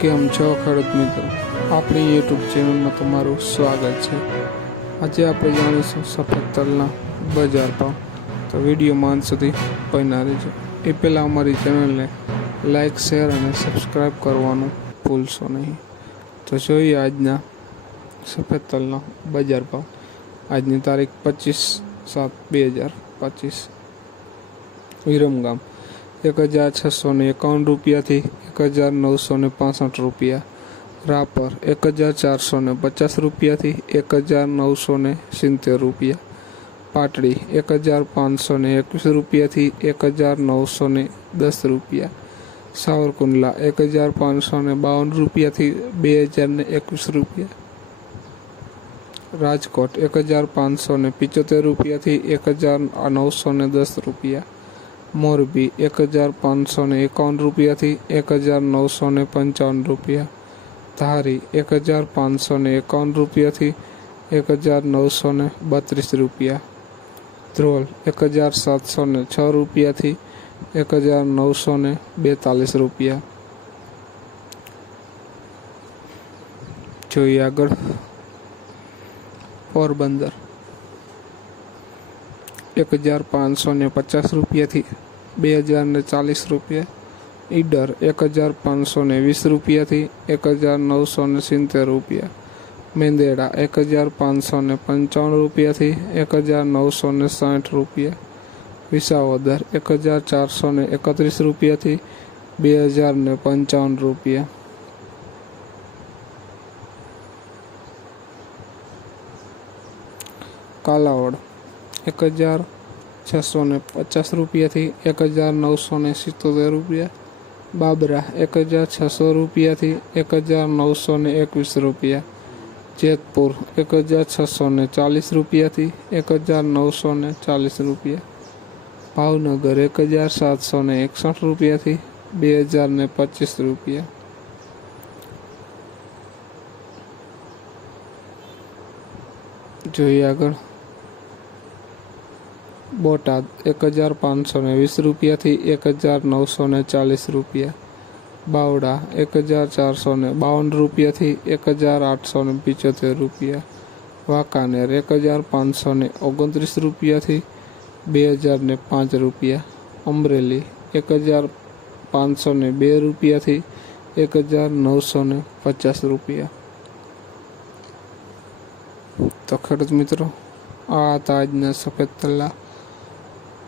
કેમ છો ખેડૂત મિત્રો? આપણી યુટ્યુબ ચેનલમાં તમારું સ્વાગત છે. આજે આપણે જાણીશું સફેદ તલના બજાર ભાવ. તો વિડીયોમાં સુધી બના રહેજો. એ પહેલાં અમારી ચેનલને લાઇક શેર અને સબસ્ક્રાઈબ કરવાનું ભૂલશો નહીં. તો જોઈએ આજના સફેદ તલના બજાર ભાવ. આજની તારીખ પચીસ સાત બે હજાર પચીસ. વિરમગામ. એક હજાર છસો ને એકાવન રૂપિયાથી એક હજાર નવસો ને પાસઠ રૂપિયા. રાપર, એક હજાર ચારસો ને પચાસ રૂપિયાથી એક હજાર નવસો ને સિત્તેર રૂપિયા. પાટડી, એક હજાર પાંચસો ને એકવીસ રૂપિયાથી એક હજાર નવસો ને દસ રૂપિયા. સાવરકુંડલા, એક હજાર પાંચસો ને બાવન રૂપિયાથી બે હજાર ને એકવીસ રૂપિયા. રાજકોટ, એક હજાર પાંચસો ને પિચોતેર રૂપિયાથી એક હજાર નવસો ને દસ રૂપિયા. મોરબી એક હજાર પાંચસો ને એકાવન રૂપિયાથી એક હજાર નવસો ને પંચાવન રૂપિયા. ધારી એક હજાર પાંચસો ને એકાવન રૂપિયાથી એક હજાર નવસો ને બત્રીસ રૂપિયા. ધ્રોલ એક હજાર સાતસો ને છ રૂપિયાથી એક હજાર નવસો ને બેતાલીસ રૂપિયા. જોઈએ આગળ. પોરબંદર. એક હજાર પાંચસો ને પચાસ રૂપિયાથી બે હજાર ને ચાલીસ રૂપિયા. ઈડર એક હજાર પાંચસો ને વીસ રૂપિયાથી એક હજાર નવસો ને સિત્તેર રૂપિયા. મેંદેડા એક હજાર પાંચસો ને પંચાવન રૂપિયાથી એક હજાર નવસો ને સાઠ રૂપિયા. વિસાવદર એક હજાર ચારસો ને એકત્રીસ રૂપિયાથી બે હજાર ને પંચાવન રૂપિયા. કાલાવડ એક હજાર છસો ને પચાસ રૂપિયાથી એક હજાર નવસો ને સિત્તોતેર રૂપિયા. બાબરા, એક હજાર છસો રૂપિયાથી એક હજાર નવસો ને એકવીસ રૂપિયા. જેતપુર, એક હજાર છસો ને ચાલીસ રૂપિયાથી એક હજાર નવસો ને ચાલીસ રૂપિયા. ભાવનગર, એક હજાર સાતસો ને એકસઠ રૂપિયાથી બે હજાર ને પચીસ રૂપિયા. જોઈએ આગળ. બોટાદ એક હજાર પાંચસો ને વીસ રૂપિયાથી એક હજાર નવસો ને ચાલીસ રૂપિયા. બાવડા એક હજાર ચારસો ને બાવન રૂપિયાથી એક હજાર આઠસો ને પિચોતેર રૂપિયા. વાંકાનેર એક હજાર પાંચસો ને ઓગણત્રીસ રૂપિયાથી બે હજાર ને પાંચ રૂપિયા. અમરેલી એક હજાર પાંચસો ને બે રૂપિયાથી એક હજાર નવસો ને પચાસ રૂપિયા. તો ખેડૂત મિત્રો, આ હતા આજના સફેદ તલ્લા.